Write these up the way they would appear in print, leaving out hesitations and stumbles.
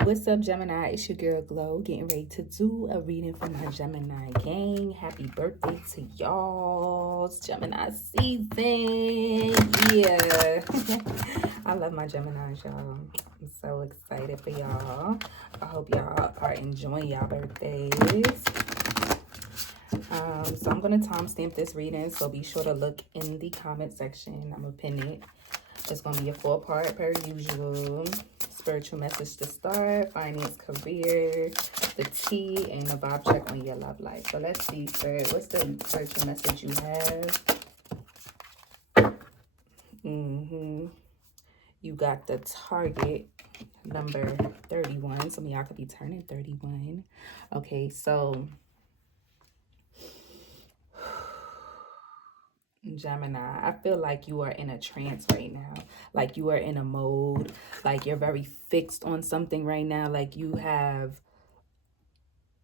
What's up, Gemini? It's your girl Glow, getting ready to do a reading for my Gemini gang. Happy birthday to y'all. It's Gemini season. Yeah. I love my Geminis, y'all. I'm so excited for y'all. I hope y'all are enjoying y'all birthdays. So I'm going to timestamp this reading, so be sure to look in the comment section. I'm going to pin it. It's going to be a 4-part per usual. Spiritual message to start, finance, career, the tea, and a vibe check on your love life. So let's see, Spirit, what's the spiritual message you have? You got the target number 31. Some of y'all could be turning 31. Okay, so Gemini, I feel like you are in a trance right now. Like you are in a mode. Like you're very fixed on something right now. Like you have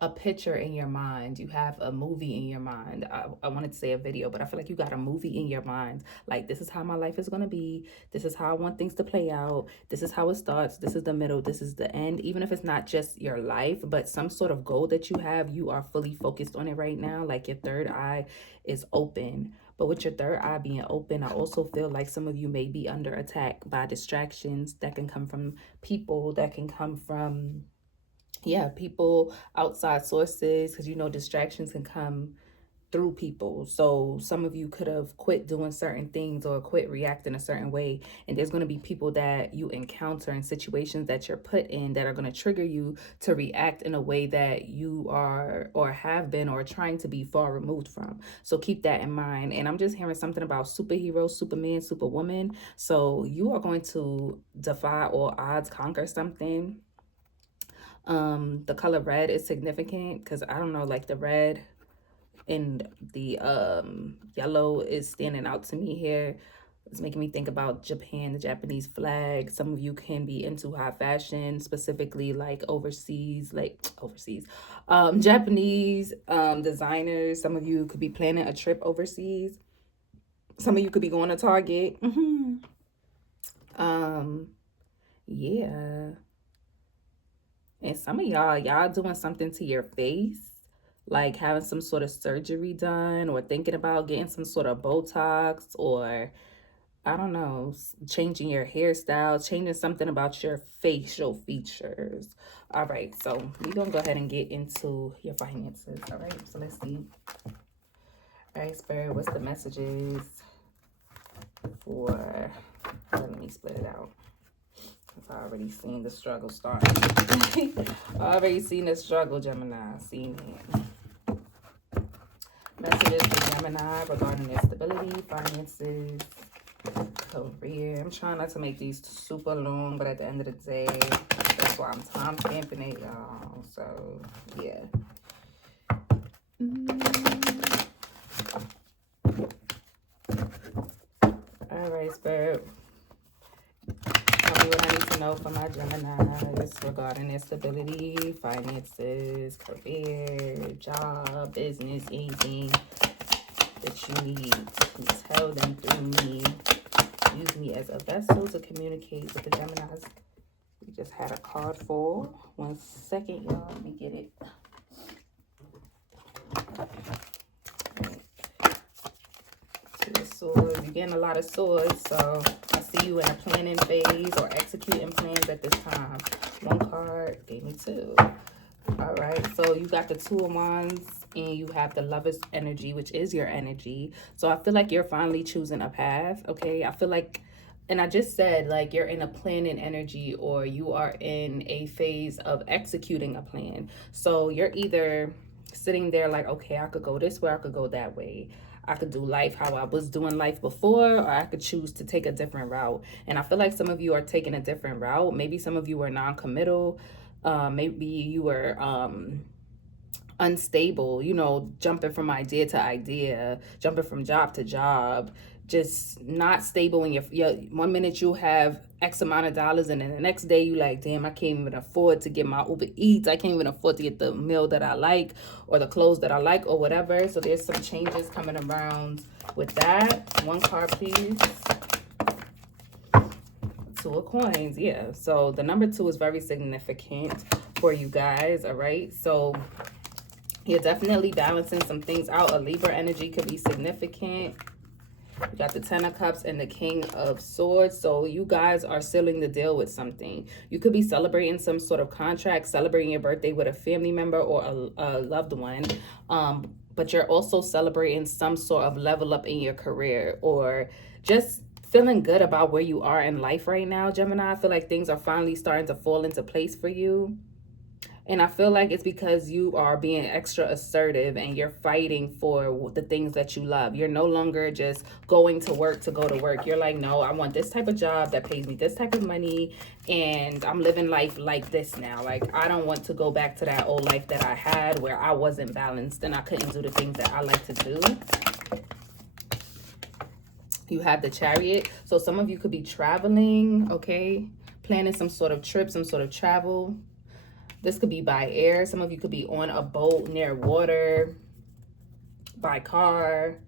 a picture in your mind. You have a movie in your mind. I wanted to say a video, but I feel like you got a movie in your mind. Like, this is how my life is going to be. This is how I want things to play out. This is how it starts. This is the middle. This is the end. Even if it's not just your life, but some sort of goal that you have, you are fully focused on it right now. Like your third eye is open. But with your third eye being open, I also feel like some of you may be under attack by distractions that can come from people, that can come from people, outside sources, because distractions can come through people. So some of you could have quit doing certain things or quit reacting a certain way, and there's going to be people that you encounter in situations that you're put in that are going to trigger you to react in a way that you are or have been or trying to be far removed from. So keep that in mind. And I'm just hearing something about superhero, Superman, Superwoman. So you are going to defy all odds, conquer something. The color red is significant because I don't know, like the red and the yellow is standing out to me here. It's making me think about Japan, the Japanese flag. Some of you can be into high fashion, specifically like overseas, Japanese designers. Some of you could be planning a trip overseas. Some of you could be going to Target. Yeah. And some of y'all doing something to your face, like having some sort of surgery done or thinking about getting some sort of Botox or, I don't know, changing your hairstyle, changing something about your facial features. All right, so we're going to go ahead and get into your finances. All right, so let's see. All right, Spirit, what's the messages for, let me split it out. I've already seen the struggle start. I've already seen the struggle, Gemini. Seen it. Messages for Gemini regarding their stability, finances, career. I'm trying not to make these super long, but at the end of the day, that's why I'm time stamping it, y'all. So, yeah. All right, Spirit. Tell me what I need to know for my Geminis regarding their stability, finances, career, job, business, anything that you need. Please tell them through me. Use me as a vessel to communicate with the Geminis. We just had a card for 1 second, y'all. Let me get it. Two of Swords. You're getting a lot of swords, so I see you in a planning phase or executing plans at this time. 1 card gave me 2. All right, so you got the 2 of Wands and you have the Lover's energy, which is your energy. So I feel like you're finally choosing a path, okay? I feel like, and I just said, like, you're in a planning energy or you are in a phase of executing a plan. So you're either sitting there like, okay, I could go this way, I could go that way. I could do life how I was doing life before, or I could choose to take a different route. And I feel like some of you are taking a different route. Maybe some of you are non-committal. Maybe you were unstable, jumping from idea to idea, jumping from job to job, just not stable in your 1 minute you have X amount of dollars and then the next day you like, damn, I can't even afford to get my Uber Eats. I can't even afford to get the meal that I like or the clothes that I like or whatever. So there's some changes coming around with that. 1 card, please. Two of Coins, yeah. So the number 2 is very significant for you guys, all right? So you're definitely balancing some things out. A Libra energy could be significant. You got the 10 of Cups and the King of Swords. So you guys are sealing the deal with something. You could be celebrating some sort of contract, celebrating your birthday with a family member or a loved one. But you're also celebrating some sort of level up in your career, or just feeling good about where you are in life right now, Gemini. I feel like things are finally starting to fall into place for you. And I feel like it's because you are being extra assertive and you're fighting for the things that you love. You're no longer just going to work to go to work. You're like, no, I want this type of job that pays me this type of money. And I'm living life like this now. Like, I don't want to go back to that old life that I had where I wasn't balanced and I couldn't do the things that I like to do. You have the Chariot. So some of you could be traveling, okay? Planning some sort of trip, some sort of travel. This could be by air. Some of you could be on a boat near water, by car,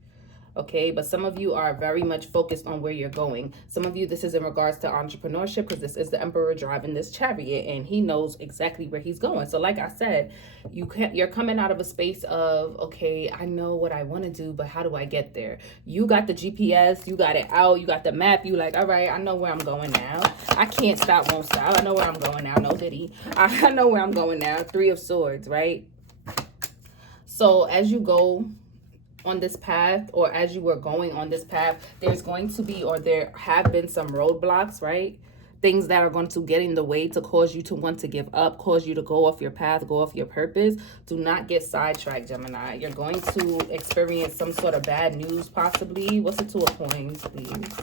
okay? But some of you are very much focused on where you're going. Some of you, this is in regards to entrepreneurship, because this is the Emperor driving this chariot and he knows exactly where he's going. So like I said, you're coming out of a space of, okay, I know what I want to do, but how do I get there? You got the GPS, you got it out, you got the map. You like, all right, I know where I'm going now. I can't stop, won't stop. I know where I'm going now. No diddy. I know where I'm going now. 3 of Swords, right? So as you go on this path, or as you were going on this path, there's going to be, or there have been, some roadblocks, right? Things that are going to get in the way to cause you to want to give up, cause you to go off your path, go off your purpose. Do not get sidetracked, Gemini. You're going to experience some sort of bad news, possibly. What's the 2 of Coins, please?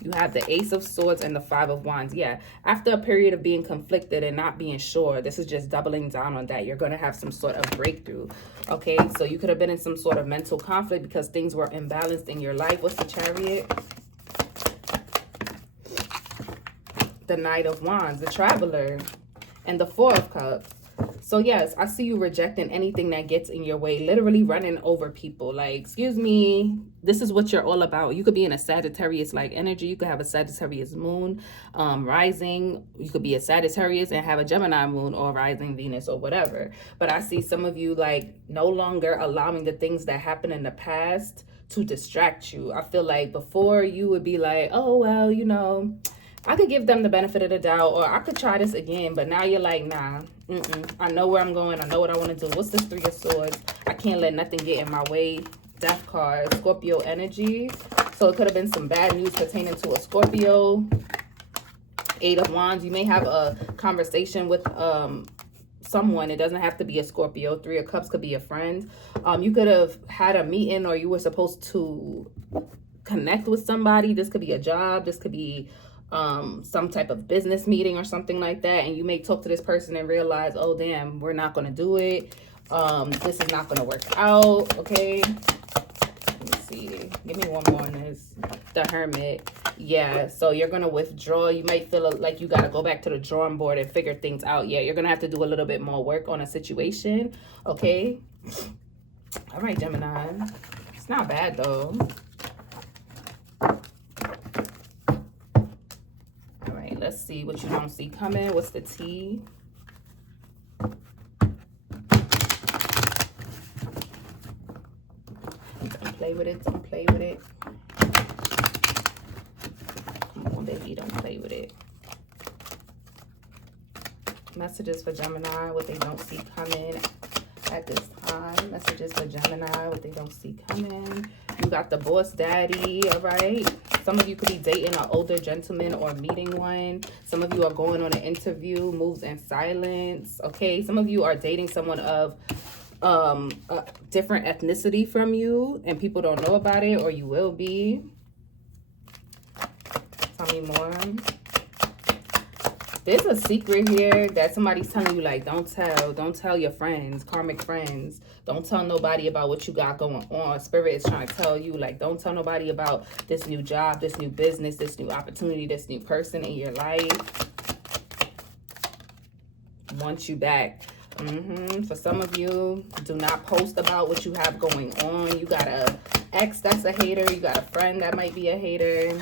You have the Ace of Swords and the 5 of Wands. Yeah, after a period of being conflicted and not being sure, this is just doubling down on that. You're going to have some sort of breakthrough, okay? So you could have been in some sort of mental conflict because things were imbalanced in your life. What's the Chariot? The Knight of Wands, the Traveler, and the 4 of Cups. So yes, I see you rejecting anything that gets in your way, literally running over people. Like, excuse me, this is what you're all about. You could be in a Sagittarius-like energy. You could have a Sagittarius moon rising. You could be a Sagittarius and have a Gemini moon or rising Venus or whatever. But I see some of you like no longer allowing the things that happened in the past to distract you. I feel like before you would be like, oh, well, you know, I could give them the benefit of the doubt, or I could try this again. But now you're like, nah, I know where I'm going. I know what I want to do. What's this 3 of Swords? I can't let nothing get in my way. Death card, Scorpio energy. So it could have been some bad news pertaining to a Scorpio. 8 of Wands. You may have a conversation with someone. It doesn't have to be a Scorpio. 3 of Cups could be a friend. You could have had a meeting, or you were supposed to connect with somebody. This could be a job. This could be some type of business meeting or something like that, and you may talk to this person and realize, oh damn, we're not going to do it. This is not going to work out. Okay, let me see, give me one more on this. The Hermit. Yeah, so you're going to withdraw. You might feel like you got to go back to the drawing board and figure things out. Yeah, you're going to have to do a little bit more work on a situation. Okay, all right, Gemini, it's not bad though. Let's see what you don't see coming. What's the T? Don't play with it. Don't play with it. Come on, baby. Don't play with it. Messages for Gemini, what they don't see coming at this time. Messages for Gemini, what they don't see coming. You got the Boss Daddy, all right? Some of you could be dating an older gentleman or meeting one. Some of you are going on an interview, moves in silence, okay? Some of you are dating someone of a different ethnicity from you, and people don't know about it, or you will be. Tell me more. There's a secret here that somebody's telling you, like, don't tell your friends, karmic friends. Don't tell nobody about what you got going on. Spirit is trying to tell you, like, don't tell nobody about this new job, this new business, this new opportunity, this new person in your life. Want you back. For some of you, do not post about what you have going on. You got a ex that's a hater. You got a friend that might be a hater.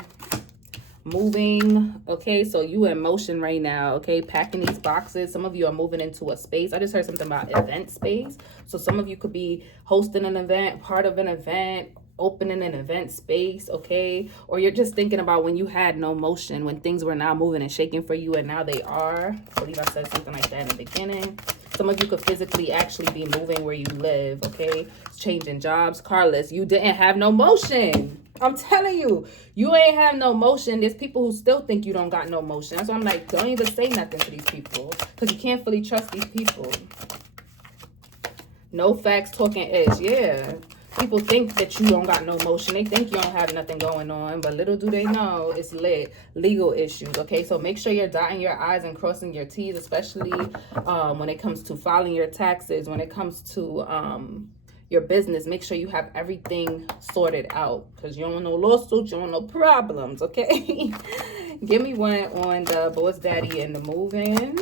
moving. Okay, so you in motion right now. Okay, packing these boxes. Some of you are moving into a space. I just heard something about event space. So some of you could be hosting an event, part of an event, opening an event space. Okay, or you're just thinking about when you had no motion, when things were now moving and shaking for you, and now they are. I believe I said something like that in the beginning. Some of you could physically actually be moving where you live. Okay, changing jobs. Carlos, you didn't have no motion. I'm telling you, you ain't have no motion. There's people who still think you don't got no motion. That's why I'm like, don't even say nothing to these people, because you can't fully trust these people. No facts, talking ish. Yeah. People think that you don't got no motion. They think you don't have nothing going on, but little do they know it's lit. Legal issues, okay? So make sure you're dotting your I's and crossing your T's, especially when it comes to filing your taxes, when it comes to your business. Make sure you have everything sorted out, because you don't want no lawsuits, you don't want no problems, okay? Give me one on the boss daddy and the moving.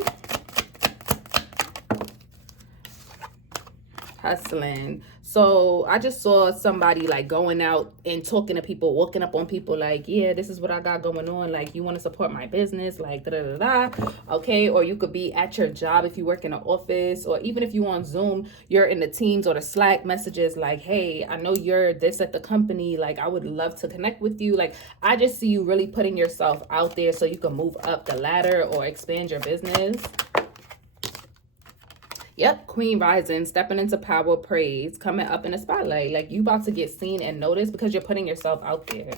Hustling. So I just saw somebody like going out and talking to people, walking up on people like, yeah, this is what I got going on. Like, you want to support my business? Like, da da da da. Okay. Or you could be at your job if you work in an office, or even if you on Zoom, you're in the Teams or the Slack messages like, hey, I know you're this at the company. Like, I would love to connect with you. Like, I just see you really putting yourself out there so you can move up the ladder or expand your business. Yep, Queen Rising, stepping into power, praise, coming up in the spotlight. Like, you about to get seen and noticed because you're putting yourself out there.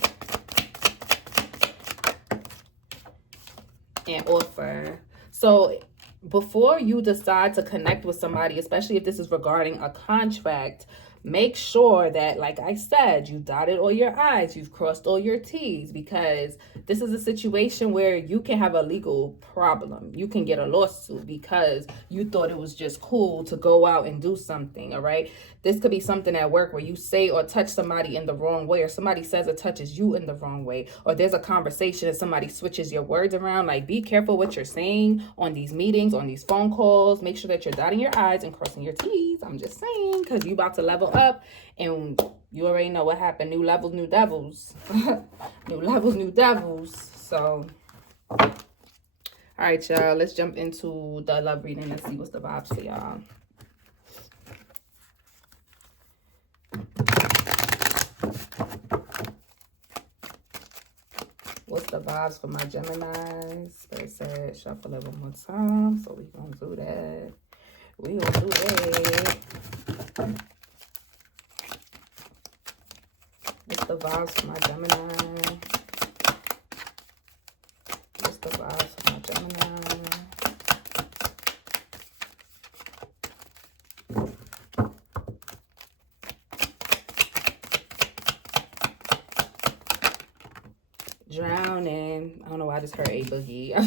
And offer. So before you decide to connect with somebody, especially if this is regarding a contract, make sure that, like I said, you dotted all your I's, you've crossed all your T's, because this is a situation where you can have a legal problem. You can get a lawsuit because you thought it was just cool to go out and do something, all right? This could be something at work where you say or touch somebody in the wrong way, or somebody says or touches you in the wrong way, or there's a conversation and somebody switches your words around. Like, be careful what you're saying on these meetings, on these phone calls. Make sure that you're dotting your I's and crossing your T's. I'm just saying, because you about to level up, and you already know what happened. New levels, new devils. New levels, new devils. So, all right, y'all, let's jump into the love reading and see what's the vibes for y'all. What's the vibes for my Geminis? Spirit said shuffle it one more time, so we gonna do that. We gonna do that. What's the vibes for my Gemini? What's the vibes for my Gemini? Drowning. I don't know why I just heard A Boogie. I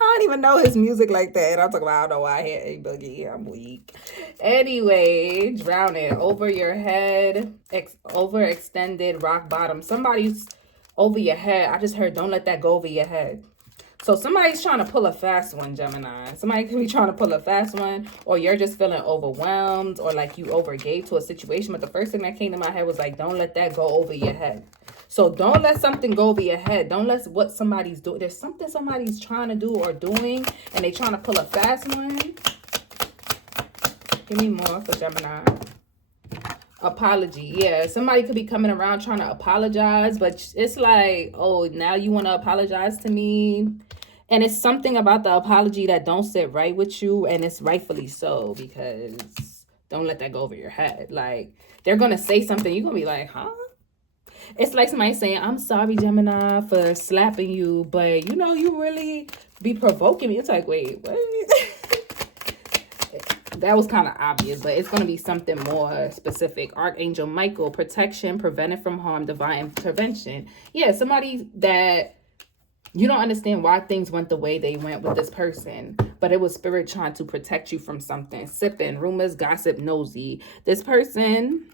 don't even know his music like that. I'm talking about, I don't know why I hear A Boogie. I'm weak. Anyway, drowning. Over your head. Overextended rock bottom. Somebody's over your head. I just heard, don't let that go over your head. So somebody's trying to pull a fast one, Gemini. Somebody could be trying to pull a fast one, or you're just feeling overwhelmed, or like you overgave to a situation. But the first thing that came to my head was like, don't let that go over your head. So don't let something go over your head. Don't let what somebody's doing. There's something somebody's trying to do or doing, and they trying to pull a fast one. Give me more for Gemini. Apology. Yeah, somebody could be coming around trying to apologize, but it's like, oh, now you want to apologize to me? And it's something about the apology that don't sit right with you, and it's rightfully so, because don't let that go over your head. Like, they're going to say something, you're going to be like, huh? It's like somebody saying, I'm sorry, Gemini, for slapping you, but, you know, you really be provoking me. It's like, wait, what? That was kind of obvious, but it's going to be something more specific. Archangel Michael, protection, prevented from harm, divine intervention. Yeah, somebody that you don't understand why things went the way they went with this person, but it was spirit trying to protect you from something. Sipping, rumors, gossip, nosy. This person,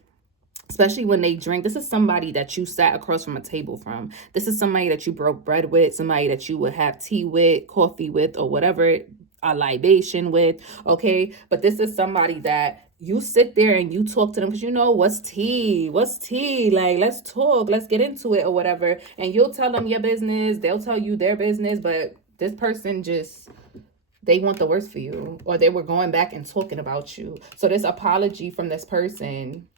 especially when they drink, this is somebody that you sat across from a table from. This is somebody that you broke bread with, somebody that you would have tea with, coffee with, or whatever, a libation with, okay? But this is somebody that you sit there and you talk to them because you know what's tea, like let's talk, let's get into it or whatever, and you'll tell them your business, they'll tell you their business, but this person just, they want the worst for you, or they were going back and talking about you. So this apology from this person,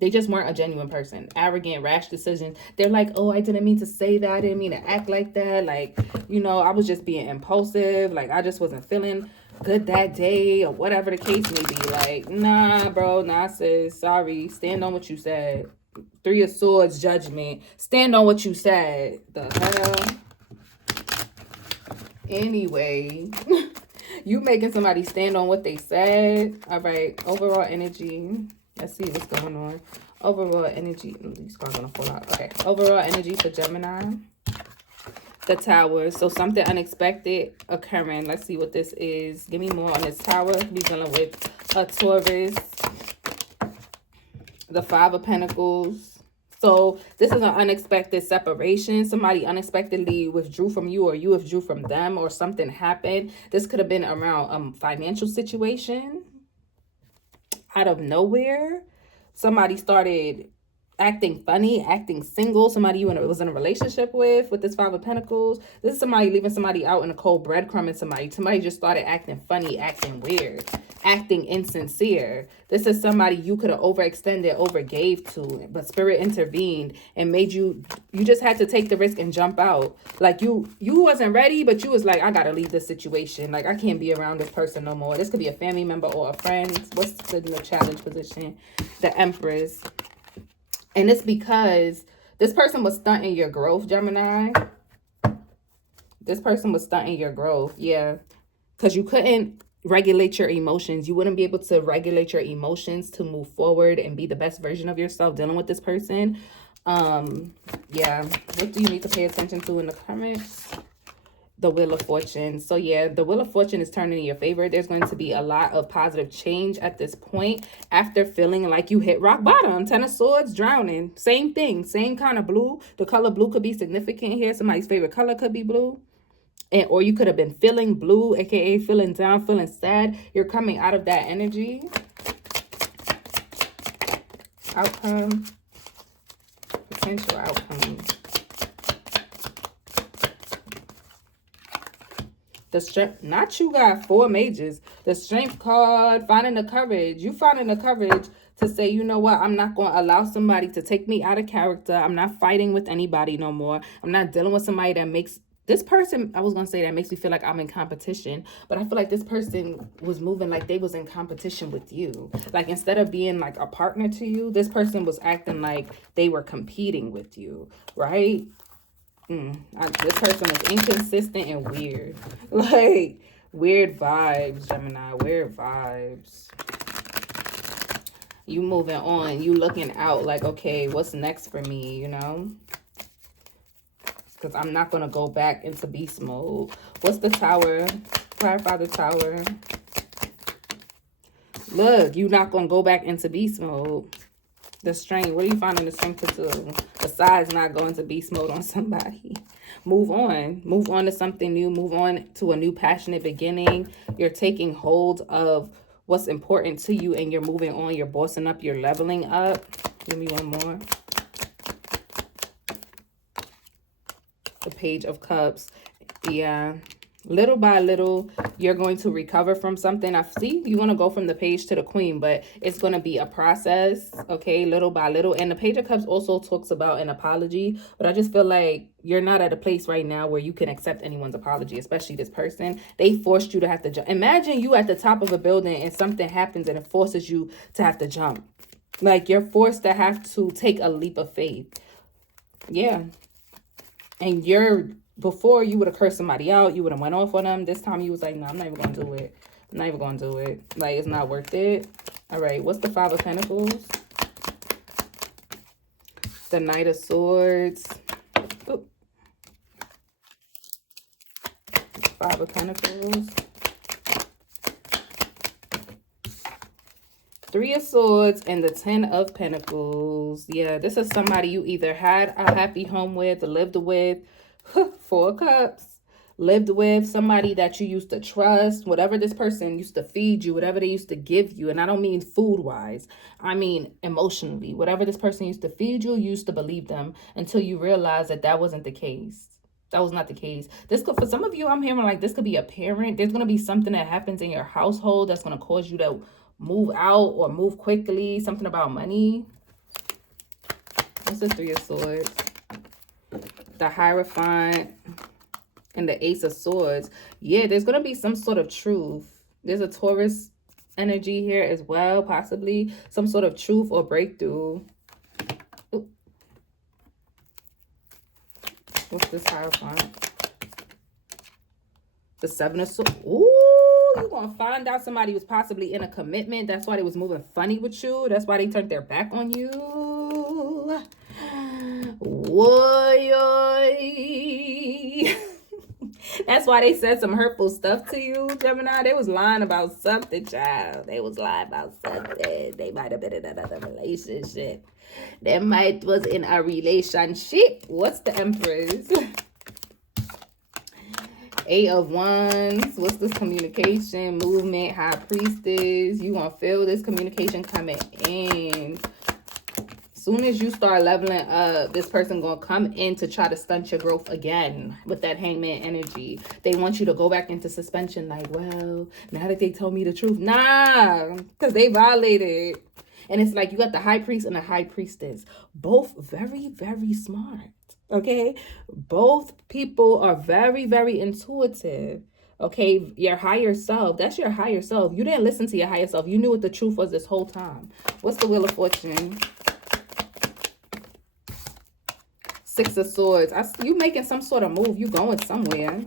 they just weren't a genuine person. Arrogant, rash decisions. They're like, oh, I didn't mean to say that, I didn't mean to act like that, like, you know, I was just being impulsive, like I just wasn't feeling good that day, or whatever the case may be. Like, nah, bro, nah, sis, sorry, stand on what you said. Three of Swords, judgment, stand on what you said. The hell. Anyway, you making somebody stand on what they said. All right, overall energy, let's see what's going on. Overall energy, these cards gonna fall out. Okay, overall energy for Gemini. The Tower. So something unexpected occurring. Let's see what this is. Give me more on this Tower. We're dealing with a Taurus. The Five of Pentacles. So this is an unexpected separation. Somebody unexpectedly withdrew from you, or you withdrew from them, or something happened. This could have been around a financial situation. Out of nowhere, somebody started acting funny, acting single. Somebody you was in a relationship with this Five of Pentacles. This is somebody leaving somebody out in a cold, breadcrumbing somebody. Somebody just started acting funny, acting weird, acting insincere. This is somebody you could have overextended, overgave to, but spirit intervened and made you just had to take the risk and jump out. Like you wasn't ready, but you was like, I gotta leave this situation. Like, I can't be around this person no more. This could be a family member or a friend. What's in the challenge position? The Empress. And it's because this person was stunting your growth, Gemini. This person was stunting your growth. Yeah. Because you couldn't regulate your emotions. You wouldn't be able to regulate your emotions to move forward and be the best version of yourself dealing with this person. Yeah. What do you need to pay attention to in the comments? The Wheel of Fortune. So yeah, the Wheel of Fortune is turning in your favor. There's going to be a lot of positive change at this point after feeling like you hit rock bottom. Ten of Swords, drowning. Same thing, same kind of blue. The color blue could be significant here. Somebody's favorite color could be blue. And or you could have been feeling blue, aka feeling down, feeling sad. You're coming out of that energy. Outcome. Potential outcome. The strength, not you got Four Mages. The Strength card, finding the courage. You finding the courage to say, you know what, I'm not going to allow somebody to take me out of character. I'm not fighting with anybody no more. I'm not dealing with somebody that makes, this person, I was going to say that makes me feel like I'm in competition. But I feel like this person was moving like they was in competition with you. Like instead of being like a partner to you, this person was acting like they were competing with you, right? This person was inconsistent and weird. Like, weird vibes, Gemini. Weird vibes. You moving on. You looking out like, okay, what's next for me, you know? Because I'm not going to go back into beast mode. What's the Tower? Clarify the Tower. Look, you're not going to go back into beast mode. The Strength. What are you finding the strength to do? Besides not going to beast mode on somebody. Move on. Move on to something new. Move on to a new passionate beginning. You're taking hold of what's important to you and you're moving on. You're bossing up. You're leveling up. Give me one more. The Page of Cups. Yeah. Little by little, you're going to recover from something. I see you want to go from the Page to the Queen, but it's going to be a process, okay, little by little. And the Page of Cups also talks about an apology, but I just feel like you're not at a place right now where you can accept anyone's apology, especially this person. They forced you to have to jump. Imagine you at the top of a building and something happens and it forces you to have to jump. Like you're forced to have to take a leap of faith. Yeah. And you're... Before, you would have cursed somebody out. You would have went off on them. This time, you was like, no, I'm not even going to do it. I'm not even going to do it. Like, it's not worth it. All right. What's the Five of Pentacles? The Knight of Swords. Ooh. Five of Pentacles. Three of Swords and the Ten of Pentacles. Yeah, this is somebody you either had a happy home with, lived with. Four of Cups. lived with, somebody that you used to trust, whatever this person used to feed you, whatever they used to give you. And I don't mean food wise, I mean emotionally. Whatever this person used to feed you, you used to believe them until you realize that that wasn't the case. That was not the case. This could, for some of you, I'm hearing like this could be a parent. There's going to be something that happens in your household that's going to cause you to move out or move quickly. Something about money. What's the Three of Swords? The Hierophant and the Ace of Swords. Yeah, there's going to be some sort of truth. There's a Taurus energy here as well, possibly. Some sort of truth or breakthrough. Ooh. What's this Hierophant? The Seven of Swords. Ooh, you're going to find out somebody was possibly in a commitment. That's why they was moving funny with you. That's why they turned their back on you. Whoa. That's why they said some hurtful stuff to you, Gemini. They was lying about something, child. They was lying about something. They might have been in another relationship. They might was in a relationship. What's the Empress? Eight of Wands. What's this communication? Movement. High Priestess. You gonna feel this communication coming in. Soon as you start leveling up, this person gonna come in to try to stunt your growth again with that Hangman energy. They want you to go back into suspension like, well, now that they told me the truth. Nah, because they violated. And it's like you got the High Priest and the High Priestess. Both very, very smart, okay? Both people are very, very intuitive, okay? Your higher self, that's your higher self. You didn't listen to your higher self. You knew what the truth was this whole time. What's the Wheel of Fortune? Six of Swords. I see you making some sort of move. You going somewhere.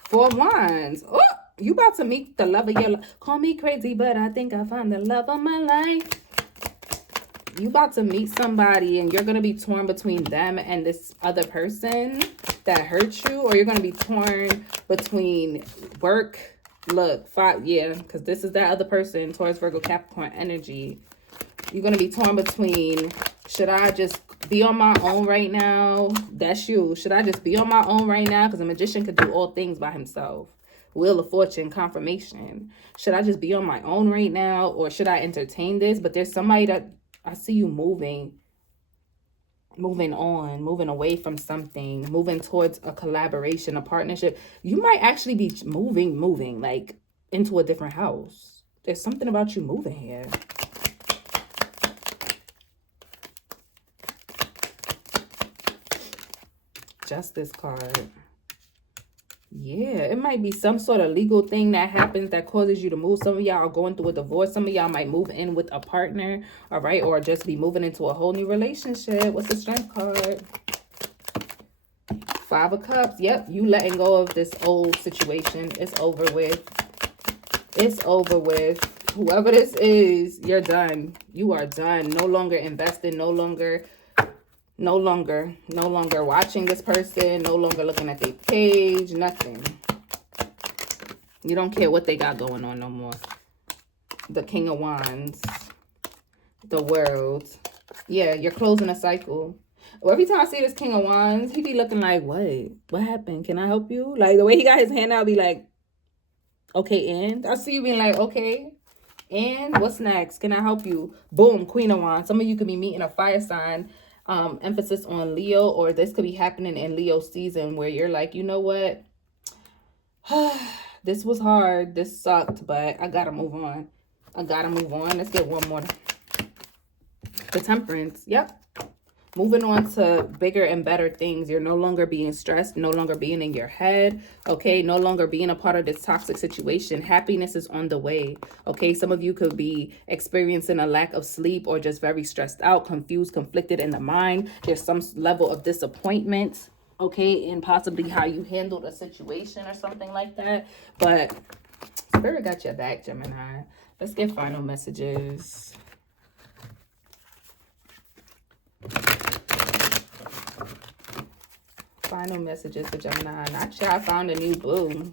Four of Wands. Oh, you about to meet the love of your life. Call me crazy, but I think I found the love of my life. You about to meet somebody and you're going to be torn between them and this other person that hurt you. Or you're going to be torn between work. Look, because this is that other person. Taurus, Virgo, Capricorn energy. You're going to be torn between, should I just be on my own right now? That's you. Should I just be on my own right now? Because a magician could do all things by himself. Wheel of Fortune, confirmation. Should I just be on my own right now? Or should I entertain this? But there's somebody that I see you moving on, moving away from something, moving towards a collaboration, a partnership. You might actually be moving like into a different house. There's something about you moving here. Justice card. Yeah, it might be some sort of legal thing that happens that causes you to move. Some of y'all are going through a divorce. Some of y'all might move in with a partner, all right? Or just be moving into a whole new relationship. What's the Strength card? Five of Cups. Yep, you letting go of this old situation. It's over with. It's over with. Whoever this is, you're done. You are done. No longer invested. No longer watching this person, no longer looking at their page, nothing. You don't care what they got going on no more. The King of Wands, the World. Yeah, you're closing a cycle. Well, every time I see this King of Wands, he be looking like, what happened? Can I help you? Like the way he got his hand out, be like, okay, and I see you being like, okay, and what's next? Can I help you? Boom, Queen of Wands. Some of you could be meeting a fire sign. Emphasis on Leo, or this could be happening in Leo season where you're like, you know what? This was hard. This sucked, but I gotta move on. Let's get one more. The Temperance. Yep. Moving on to bigger and better things. You're no longer being stressed, no longer being in your head, okay? No longer being a part of this toxic situation. Happiness is on the way, okay? Some of you could be experiencing a lack of sleep or just very stressed out, confused, conflicted in the mind. There's some level of disappointment, okay? And possibly how you handled a situation or something like that. But Spirit got your back, Gemini. Let's get final messages. Final messages for Gemini. Not sure I found a new boo.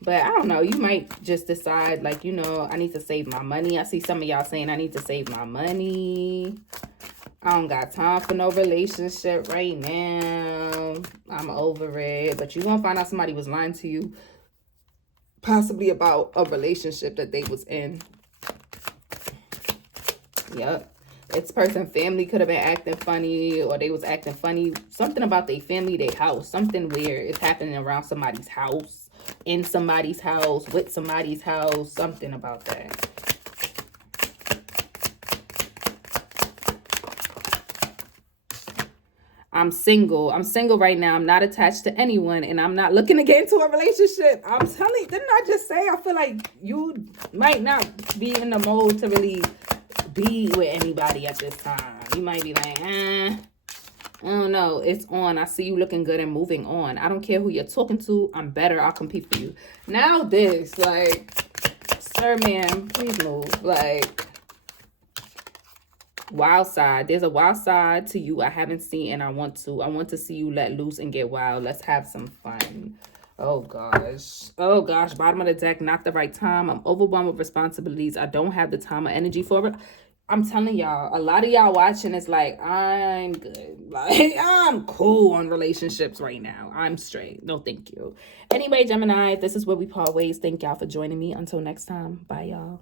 But I don't know. You might just decide, like, you know, I need to save my money. I see some of y'all saying I need to save my money. I don't got time for no relationship right now. I'm over it. But you're going to find out somebody was lying to you, possibly about a relationship that they was in. Yep. This person's family could have been acting funny, or they was acting funny. Something about their family, their house. Something weird is happening around somebody's house, in somebody's house, with somebody's house. Something about that. I'm single. I'm single right now. I'm not attached to anyone, and I'm not looking to get into a relationship. I'm telling you, didn't I just say I feel like you might not be in the mode to really be with anybody at this time? You might be like, I don't know. It's on. I see you looking good and moving on. I don't care who you're talking to. I'm better. I'll compete for you. Now this, like, sir, ma'am, please move. Like, wild side. There's a wild side to you I haven't seen, and I want to see you let loose and get wild. Let's have some fun. Oh gosh. Oh gosh. Bottom of the deck, not the right time. I'm overwhelmed with responsibilities. I don't have the time or energy for it. I'm telling y'all, a lot of y'all watching is like, I'm good. Like, I'm cool on relationships right now. I'm straight. No, thank you. Anyway, Gemini, this is where we part ways. Thank y'all for joining me. Until next time. Bye, y'all.